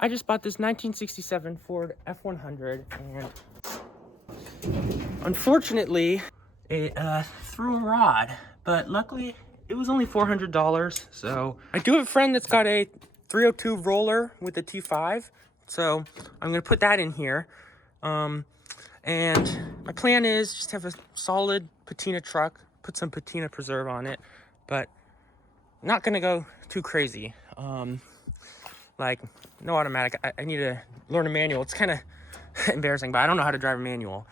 I just bought this 1967 Ford F-100, and unfortunately, it threw a rod, but luckily it was only $400. So I do have a friend that's got a 302 roller with a T5, so I'm gonna put that in here. And my plan is just have a solid patina truck, put some patina preserve on it, but not gonna go too crazy. Like no automatic. I need to learn a manual. It's kind of embarrassing, but I don't know how to drive a manual.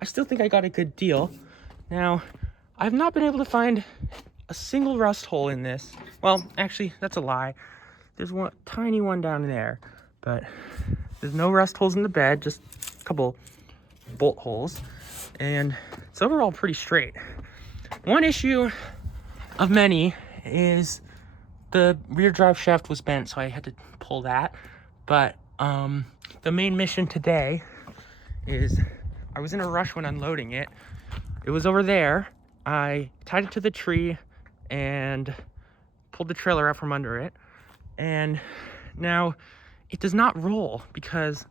I still think I got a good deal. Now, I've not been able to find a single rust hole in this. Well, actually, that's a lie. There's one tiny one down there, but there's no rust holes in the bed, just a couple bolt holes, and it's overall pretty straight. One issue of many is the rear drive shaft was bent, so I had to pull that. But the main mission today is I was in a rush when unloading it. It was over there. I tied it to the tree and pulled the trailer out from under it. And now it does not roll because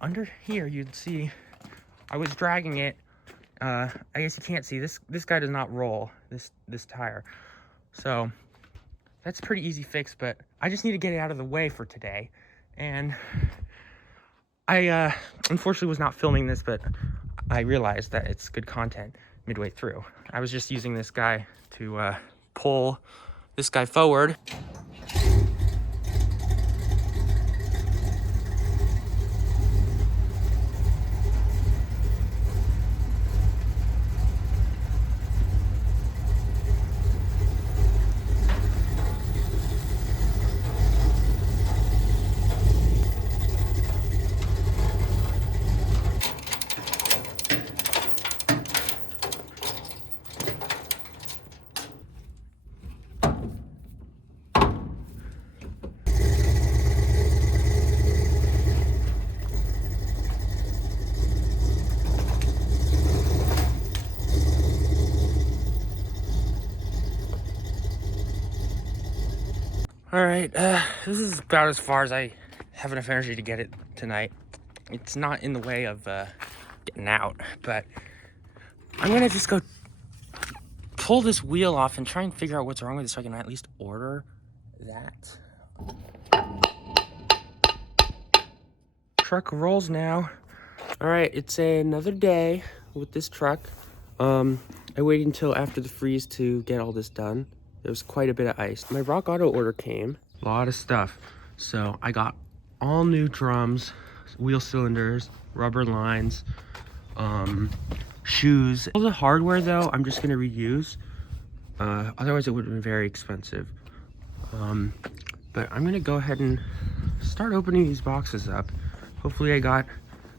under here you'd see I was dragging it. I guess you can't see this guy does not roll, this tire. So that's a pretty easy fix, but I just need to get it out of the way for today. And I unfortunately was not filming this, but I realized that it's good content midway through. I was just using this guy to pull this guy forward. All right, this is about as far as I have enough energy to get it tonight. It's not in the way of getting out, but I'm gonna just go pull this wheel off and try and figure out what's wrong with it so I can at least order that. Truck rolls now. All right, it's another day with this truck. I waited until after the freeze to get all this done. There was quite a bit of ice. My Rock Auto order came, a lot of stuff. So I got all new drums, wheel cylinders, rubber lines, shoes. All the hardware though, I'm just gonna reuse. Otherwise it would have been very expensive. But I'm gonna go ahead and start opening these boxes up. Hopefully I got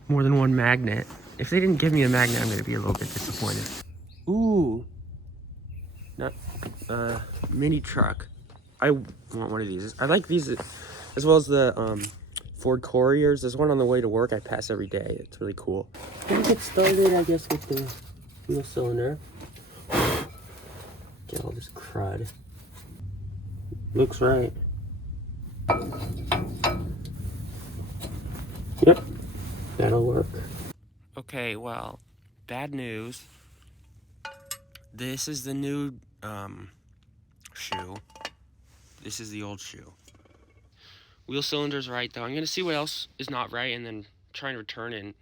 more than one magnet. If they didn't give me a magnet, I'm gonna be a little bit disappointed. Ooh. Not mini truck. I want one of these. I like these as well as the Ford Couriers. There's one on the way to work I pass every day. It's really cool. Gonna get started, I guess, with the wheel cylinder. Get all this crud. Looks right. Yep, that'll work. Okay, well, bad news. This is the new shoe. This is the old shoe. Wheel cylinder's right though. I'm gonna see what else is not right and then try and return it.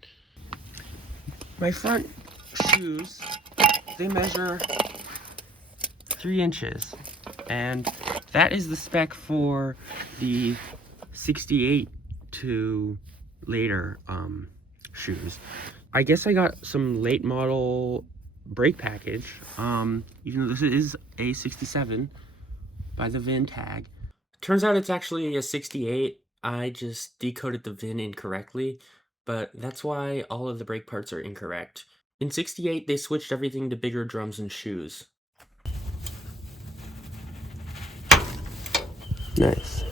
My front shoes, they measure 3 inches, and that is the spec for the 68 to later shoes. I guess I got some late model brake package, even though this is a 67 by the VIN tag. Turns out it's actually a 68. I just decoded the VIN incorrectly, but that's why all of the brake parts are incorrect. In 68, they switched everything to bigger drums and shoes. Nice.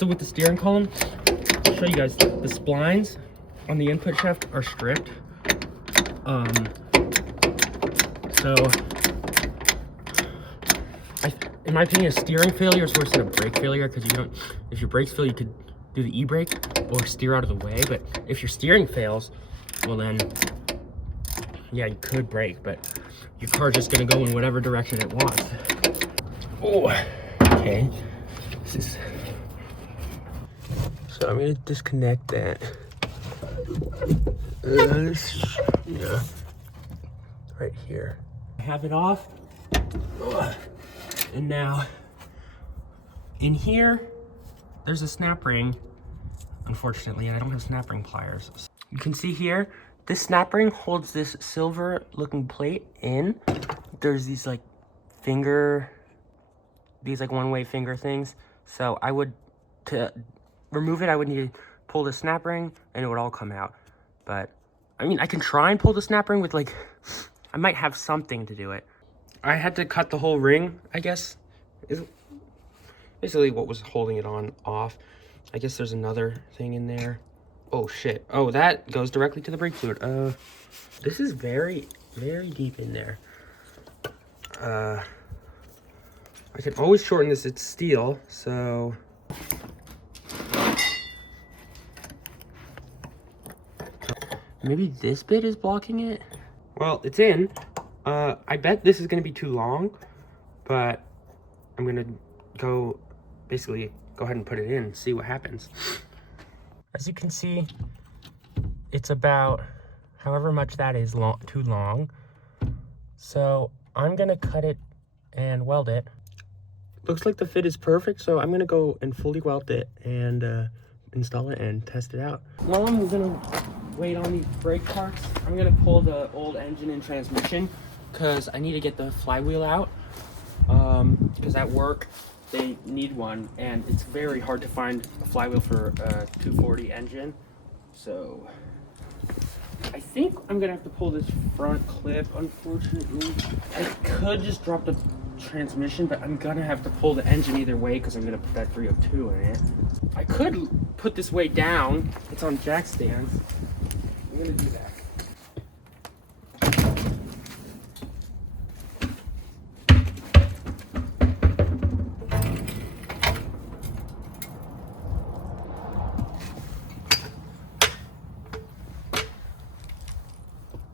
Also with the steering column, I'll show you guys, the splines on the input shaft are stripped. So in my opinion, a steering failure is worse than a brake failure, because you don't, if your brakes fail, you could do the e-brake or steer out of the way. But if your steering fails, well then, yeah, you could brake, but your car's just gonna go in whatever direction it wants. Oh, okay. This is... So I'm gonna disconnect that. Yeah, right here. I have it off. And now, in here, there's a snap ring. Unfortunately, I don't have snap ring pliers. You can see here, this snap ring holds this silver looking plate in. There's these like one-way finger things. So to remove it, I would need to pull the snap ring and it would all come out. But I mean, I can try and pull the snap ring with like, I might have something to do it. I had to cut the whole ring, I guess, is basically what was holding it off. I guess there's another thing in there. Oh shit. Oh, that goes directly to the brake fluid. This is very, very deep in there. I can always shorten this, it's steel, so. Maybe this bit is blocking it? Well, it's in. I bet this is gonna be too long, but I'm gonna basically go ahead and put it in and see what happens. As you can see, it's about however much that is too long. So I'm gonna cut it and weld it. Looks like the fit is perfect, so I'm gonna go and fully weld it and install it and test it out. While I'm gonna wait on these brake parts, I'm gonna pull the old engine and transmission because I need to get the flywheel out. Because at work they need one, and it's very hard to find a flywheel for a 240 engine. So I think I'm gonna have to pull this front clip, unfortunately. I could just drop the transmission, but I'm gonna have to pull the engine either way because I'm gonna put that 302 in it. I could put this way down. It's on jack stands. I'm gonna do that.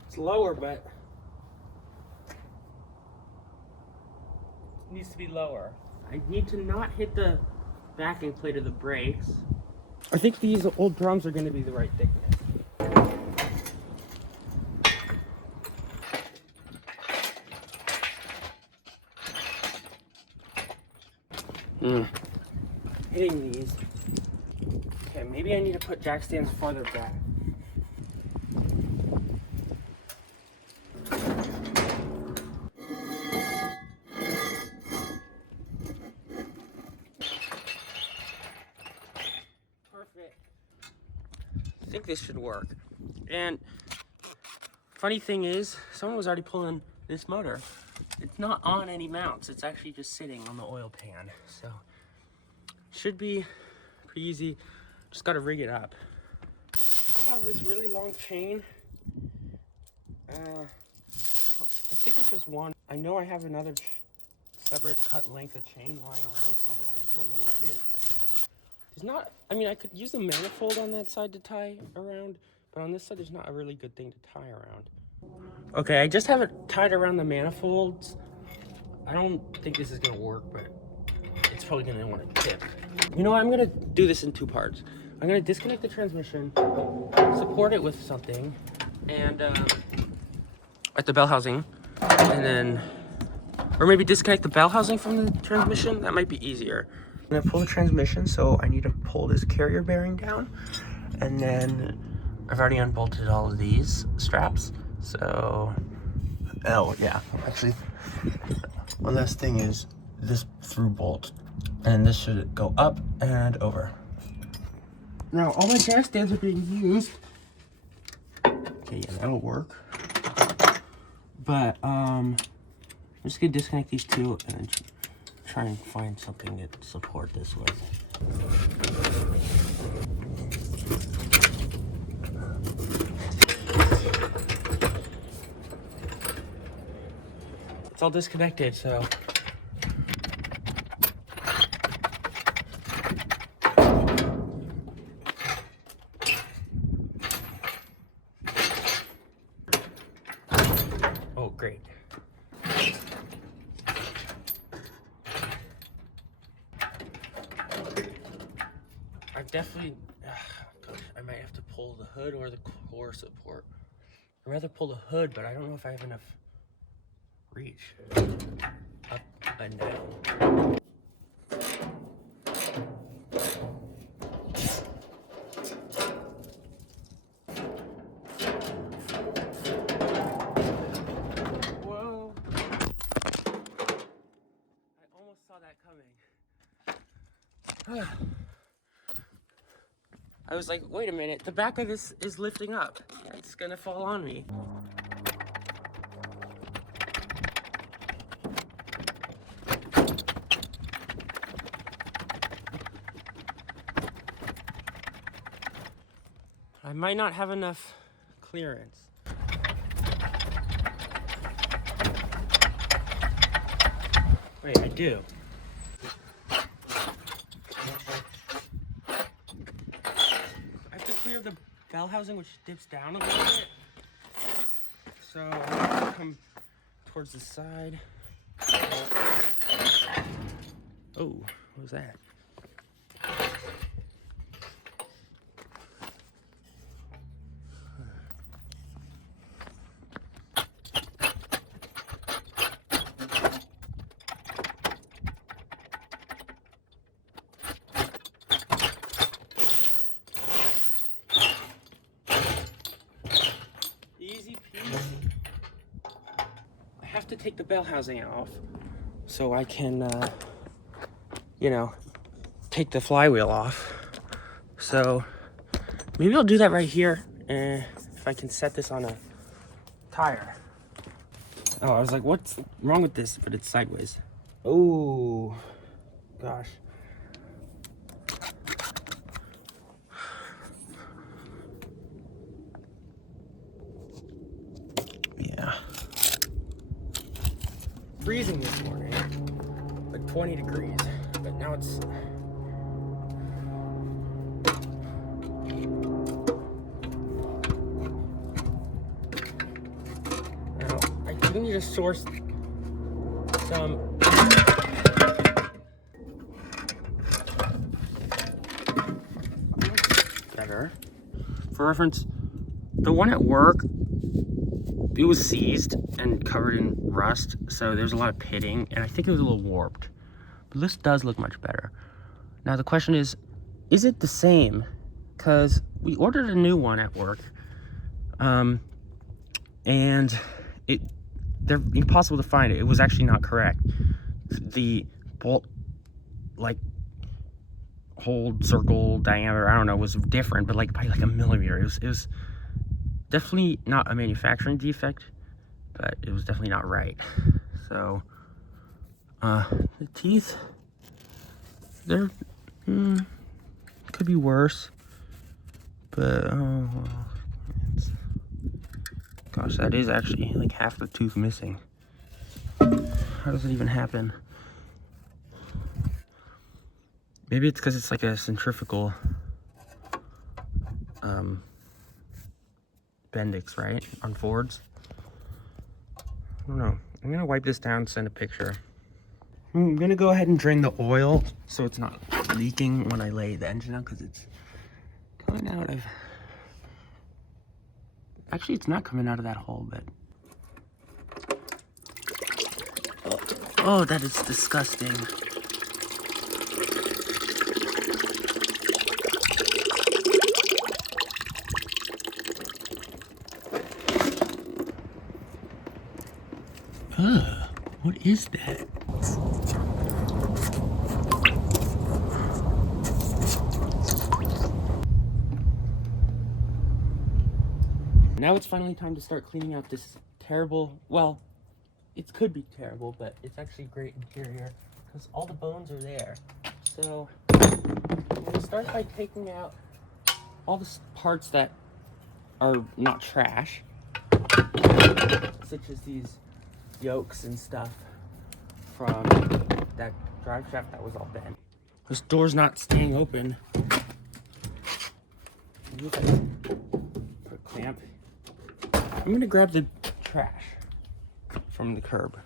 It's lower, but it needs to be lower. I need to not hit the backing plate of the brakes. I think these old drums are going to be the right thickness. Hitting these. Okay, maybe I need to put jack stands farther back. Perfect. I think this should work. And funny thing is, someone was already pulling this motor. It's not on any mounts. It's actually just sitting on the oil pan. So should be pretty easy. Just got to rig it up. I have this really long chain. I think it's just one. I know I have another separate cut length of chain lying around somewhere. I just don't know where it is. There's not, I mean, I could use a manifold on that side to tie around, but on this side, there's not a really good thing to tie around. Okay, I just have it tied around the manifolds. I don't think this is gonna work, but it's probably gonna want to tip. You know what, I'm gonna do this in two parts. I'm gonna disconnect the transmission, support it with something, and at the bell housing, and then, or maybe disconnect the bell housing from the transmission. That might be easier. I'm gonna pull the transmission, so I need to pull this carrier bearing down, and then I've already unbolted all of these straps. So, oh yeah, actually, one last thing is this through bolt, and this should go up and over. Now all my jack stands are being used. Okay, yeah, that'll work. But I'm just gonna disconnect these two and try and find something to support this with. It's all disconnected, so. Oh, great. I definitely, gosh, I might have to pull the hood or the core support. I'd rather pull the hood, but I don't know if I have enough reach. Up and down. Whoa. I almost saw that coming. I was like, wait a minute, the back of this is lifting up. It's gonna fall on me. I might not have enough clearance. Wait, I do. I have to clear the bell housing, which dips down a little bit. So I'm gonna come towards the side. Oh, what was that? Easy peasy. I have to take the bell housing off so I can, you know, take the flywheel off. So maybe I'll do that right here, if I can set this on a tire. Oh, I was like, what's wrong with this? But it's sideways. Oh, gosh. Yeah. Freezing this morning, like 20 degrees, but now it's now I do need to source some better. For reference, the one at work, it was seized and covered in rust, so there's a lot of pitting, and I think it was a little warped. But this does look much better. Now the question is it the same? Because we ordered a new one at work, and they're impossible to find. It was actually not correct. The bolt, like, hole circle diameter, I don't know, was different, but like by like a millimeter. It was definitely not a manufacturing defect, but it was definitely not right. So the teeth, they're could be worse, but gosh, that is actually like half the tooth missing. How does it even happen? Maybe it's because it's like a centrifugal Bendix, right? On Fords. I don't know. I'm gonna wipe this down and send a picture. I'm gonna go ahead and drain the oil so it's not leaking when I lay the engine out, because it's coming out of... Actually, it's not coming out of that hole, but... Oh, that is disgusting. What is that? Now it's finally time to start cleaning out this terrible, well, it could be terrible, but it's actually great interior because all the bones are there. So start by taking out all the parts that are not trash, such as these yokes and stuff from that drive shaft that was all bent. This door's not staying open. Put a clamp. I'm gonna grab the trash from the curb.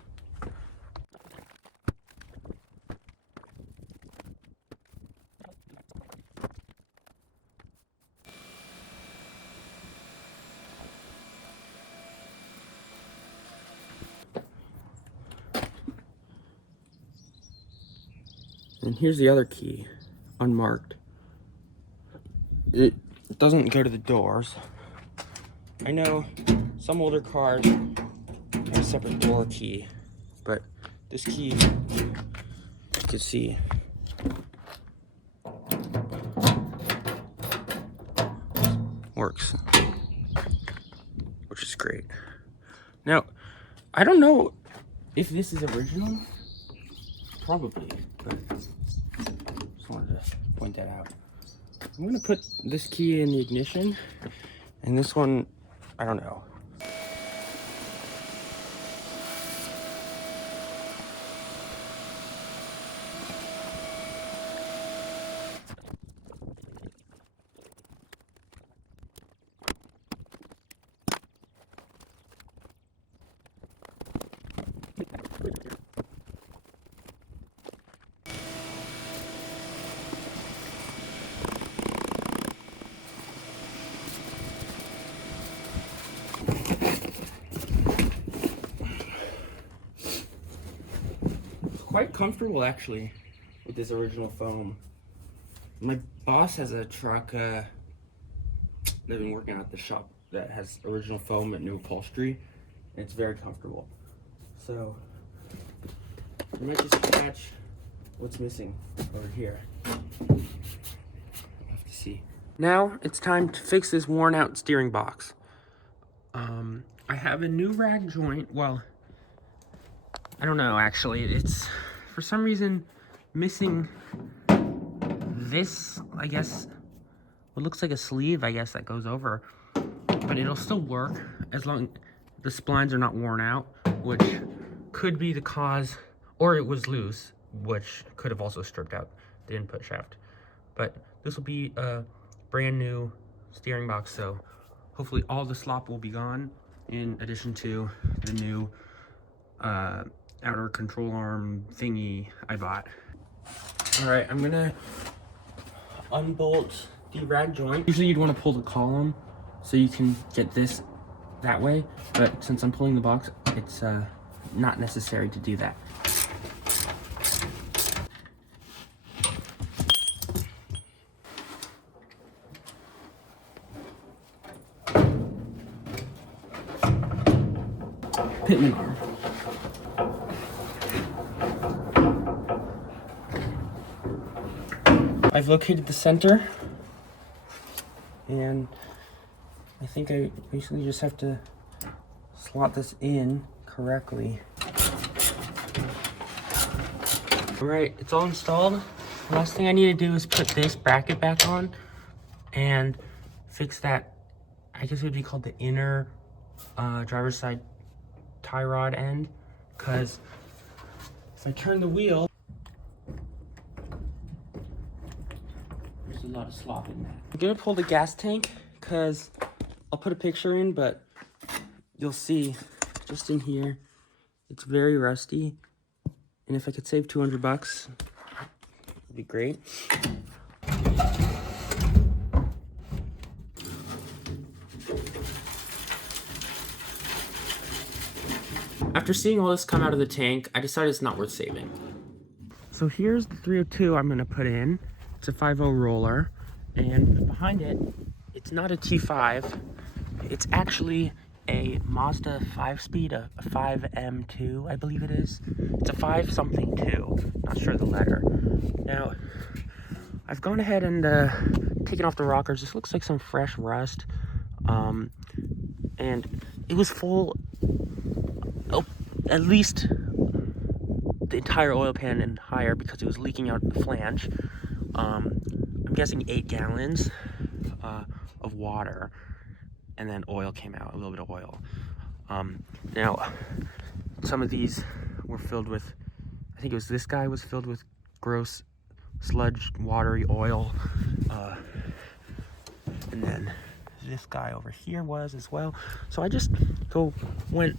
And here's the other key, unmarked. It doesn't go to the doors. I know some older cars have a separate door key, but this key, you can see, works, which is great. Now, I don't know if this is original. Probably, but just wanted to point that out. I'm gonna put this key in the ignition, and this one, I don't know. Quite comfortable actually with this original foam. My boss has a truck they've been working at the shop that has original foam and new upholstery, and it's very comfortable. So I might just catch what's missing over here. We'll have to see. Now it's time to fix this worn out steering box. I have a new rag joint. Well, I don't know actually. It's for some reason missing this, I guess, what looks like a sleeve, I guess, that goes over. But it'll still work as long as the splines are not worn out, which could be the cause, or it was loose, which could have also stripped out the input shaft. But this will be a brand new steering box, so hopefully all the slop will be gone, in addition to the new outer control arm thingy I bought. All right, I'm gonna unbolt the rag joint. Usually you'd want to pull the column so you can get this that way, but since I'm pulling the box, it's not necessary to do that. Pitman arm. I've located the center, and I think I basically just have to slot this in correctly. All right, it's all installed. The last thing I need to do is put this bracket back on and fix that, I guess it would be called the inner driver's side tie rod end, because if I turn the wheel, there's a lot of slop in that. I'm gonna pull the gas tank because I'll put a picture in, but you'll see just in here, it's very rusty. And if I could save 200 bucks, it'd be great. After seeing all this come out of the tank, I decided it's not worth saving. So here's the 302 I'm gonna put in. It's a 5.0 roller, and behind it, it's not a T5. It's actually a Mazda 5-speed, a 5M2, I believe it is. It's a 5 something 2, not sure the letter. Now, I've gone ahead and taken off the rockers. This looks like some fresh rust. And it was full, at least the entire oil pan and higher, because it was leaking out the flange. I'm I'm guessing 8 gallons of water, and then oil came out, a little bit of oil. Now, some of these were filled with, I think it was this guy was filled with gross sludge, watery oil. And then this guy over here was as well. So I just went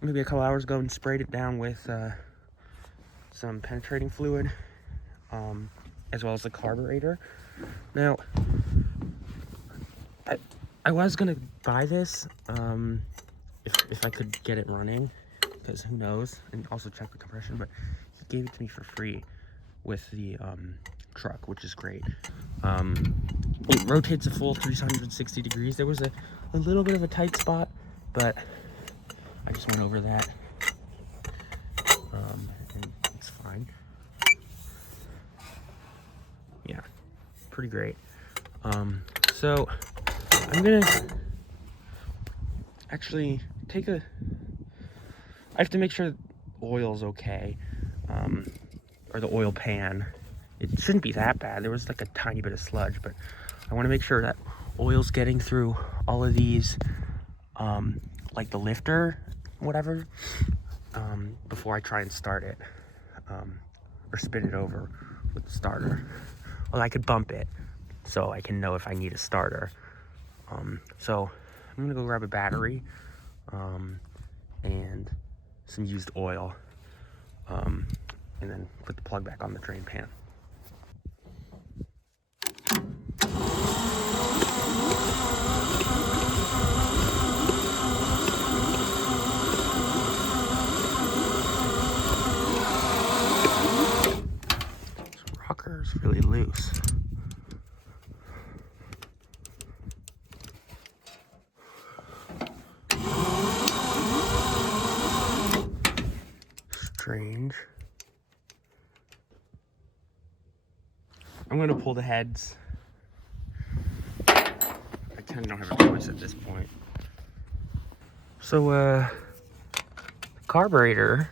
maybe a couple hours ago and sprayed it down with some penetrating fluid, as well as the carburetor. Now, I was gonna buy this if I could get it running, because who knows, and also check the compression, but he gave it to me for free with the truck, which is great. It rotates a full 360 degrees. There was a little bit of a tight spot, but I just went over that, and it's fine. Yeah, pretty great. So I'm gonna actually take I have to make sure oil's okay, or the oil pan. It shouldn't be that bad. There was like a tiny bit of sludge, but I want to make sure that oil's getting through all of these, like the lifter, whatever, before I try and start it, or spin it over with the starter. Well, I could bump it so I can know if I need a starter. So I'm gonna go grab a battery, and some used oil, and then put the plug back on the drain pan. This rocker's really loose. Strange. I'm gonna pull the heads. I kind of don't have a choice at this point. So, carburetor.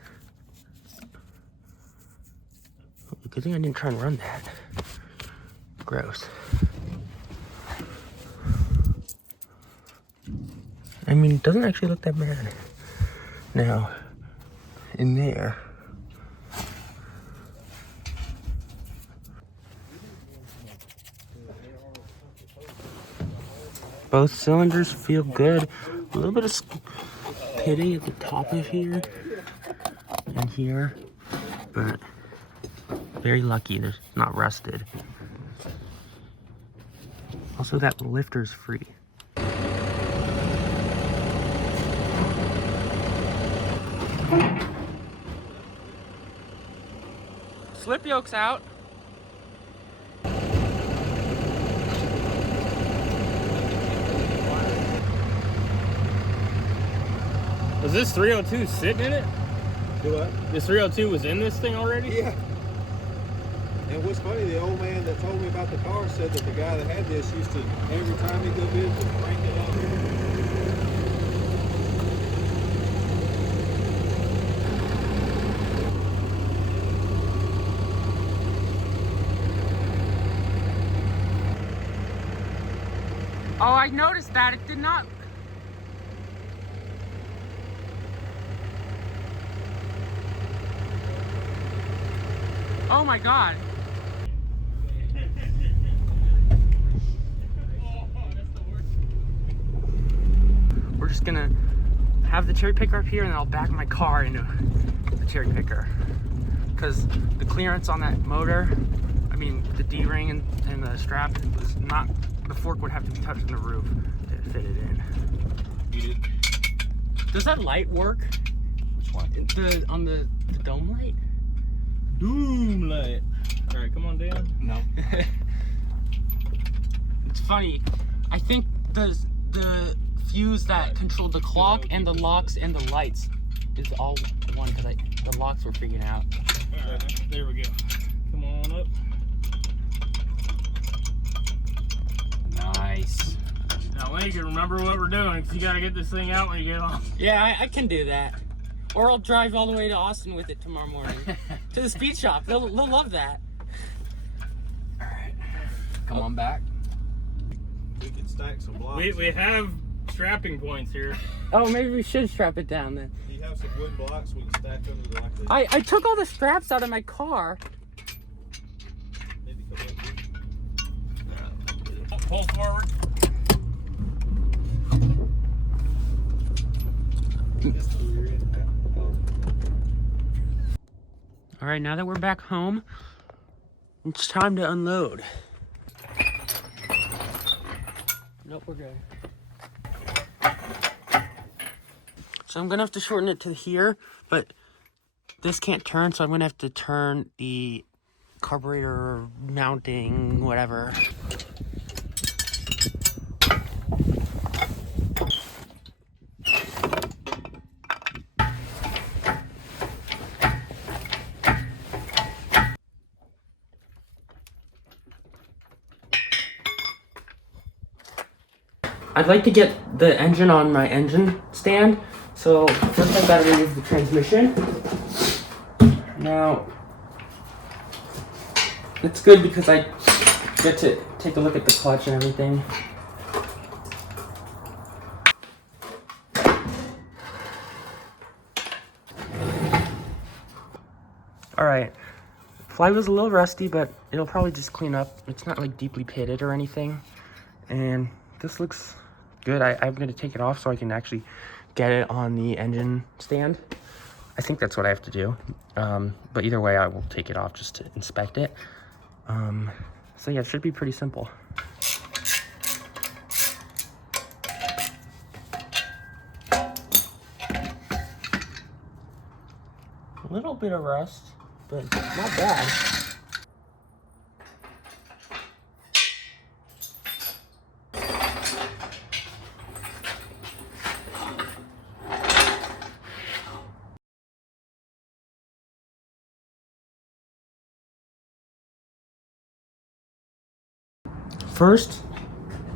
Good thing I didn't try and run that. Gross. I mean, it doesn't actually look that bad. Now, in there, both cylinders feel good. A little bit of pitting at the top of here and here, but very lucky they're not rusted. Also, that lifter's free. Slip yoke's out. Was this 302 sitting in it? Do what? This 302 was in this thing already? Yeah. And what's funny, the old man that told me about the car said that the guy that had this used to, every time he go visit, crank it up. Oh, I noticed that. It did not. Oh my God. We're just gonna have the cherry picker up here, and then I'll back my car into the cherry picker. Because the clearance on that motor, I mean, the D-ring and the strap was not, the fork would have to be touching the roof to fit it in. Does that light work? Which one? On the dome light? Doom light. All right, come on down. No. It's funny. I think the fuse that controlled the clock and the locks and the lights is all one, because the locks were freaking out. All right, there we go. Come on up. Nice. Now, Lincoln, remember what we're doing, because you got to get this thing out when you get on. Yeah, I can do that. Or I'll drive all the way to Austin with it tomorrow morning. To the speed shop. They'll love that. Alright. come on back. We can stack some blocks. We have strapping points here. Oh, maybe we should strap it down then. Do you have some wooden blocks we can stack them to like the... I took all the straps out of my car. Need to come up. Pull forward. All right, now that we're back home, it's time to unload. Nope, we're good. So I'm gonna have to shorten it to here, but this can't turn, so I'm gonna have to turn the carburetor mounting, whatever. I'd like to get the engine on my engine stand, so first I've got to remove the transmission. Now, it's good because I get to take a look at the clutch and everything. Alright, flywheel's a little rusty, but it'll probably just clean up. It's not like deeply pitted or anything. And this looks good. I'm going to take it off so I can actually get it on the engine stand. I think that's what I have to do. But either way, I will take it off just to inspect it. So yeah, it should be pretty simple. A little bit of rust, but not bad. First,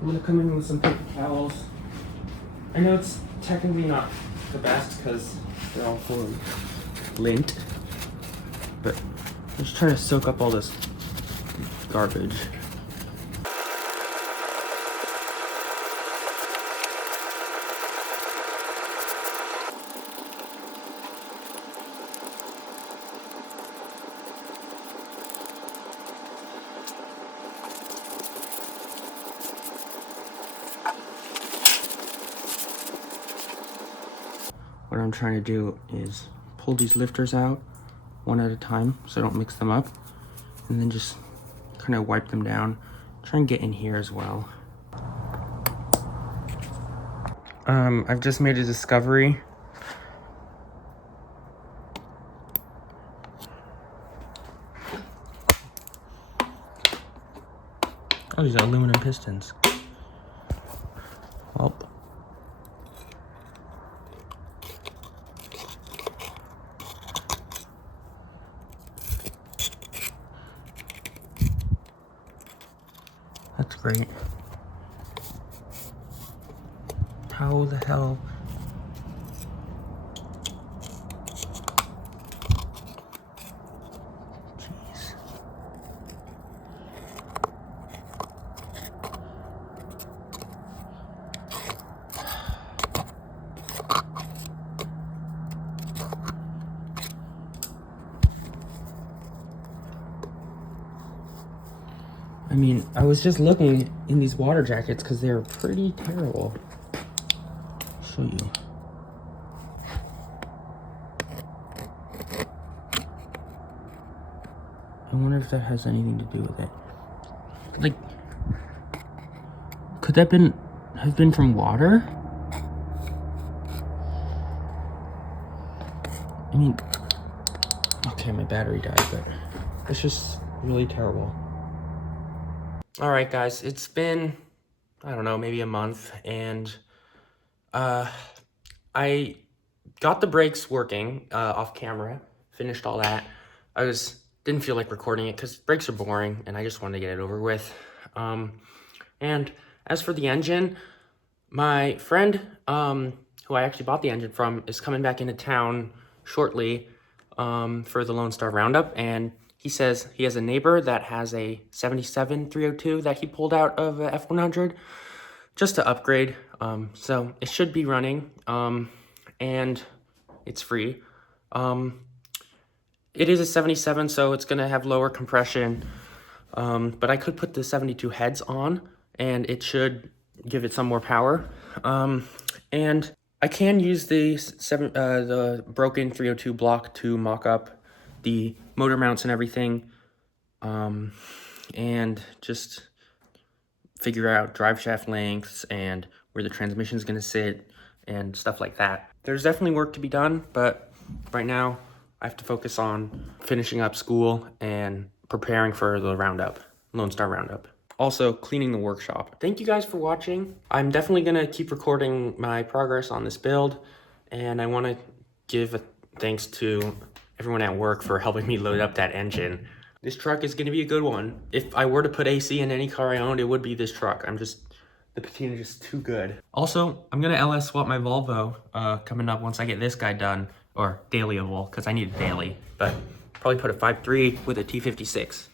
I'm gonna come in with some paper towels. I know it's technically not the best because they're all full of lint, but I'm just trying to soak up all this garbage. What I'm trying to do is pull these lifters out one at a time so I don't mix them up, and then just kind of wipe them down. Try and get in here as well. I've just made a discovery. Oh, these are aluminum pistons. Well, that's great. How the hell? Jeez. I mean, I was just looking in these water jackets because they're pretty terrible. I'll show you. I wonder if that has anything to do with it. Like, could that have been from water? I mean, okay, my battery died, but it's just really terrible. All right, guys, it's been, I don't know, maybe a month, and I got the brakes working off camera, finished all that. Didn't feel like recording it because brakes are boring, and I just wanted to get it over with. And as for the engine, my friend, who I actually bought the engine from, is coming back into town shortly for the Lone Star Roundup, and he says he has a neighbor that has a 77 302 that he pulled out of a F-100 just to upgrade. So it should be running, and it's free. It is a 77, so it's gonna have lower compression, but I could put the 72 heads on and it should give it some more power. And I can use the broken 302 block to mock up the motor mounts and everything, and just figure out drive shaft lengths and where the transmission is going to sit and stuff like that. There's definitely work to be done, but right now I have to focus on finishing up school and preparing for the roundup, Lone Star Roundup. Also, cleaning the workshop. Thank you guys for watching. I'm definitely gonna keep recording my progress on this build, and I wanna give a thanks to everyone at work for helping me load up that engine. This truck is gonna be a good one. If I were to put AC in any car I owned, it would be this truck. The patina is just too good. Also, I'm gonna LS swap my Volvo coming up once I get this guy done, or dailyable, because I need a daily, but probably put a 5.3 with a T56.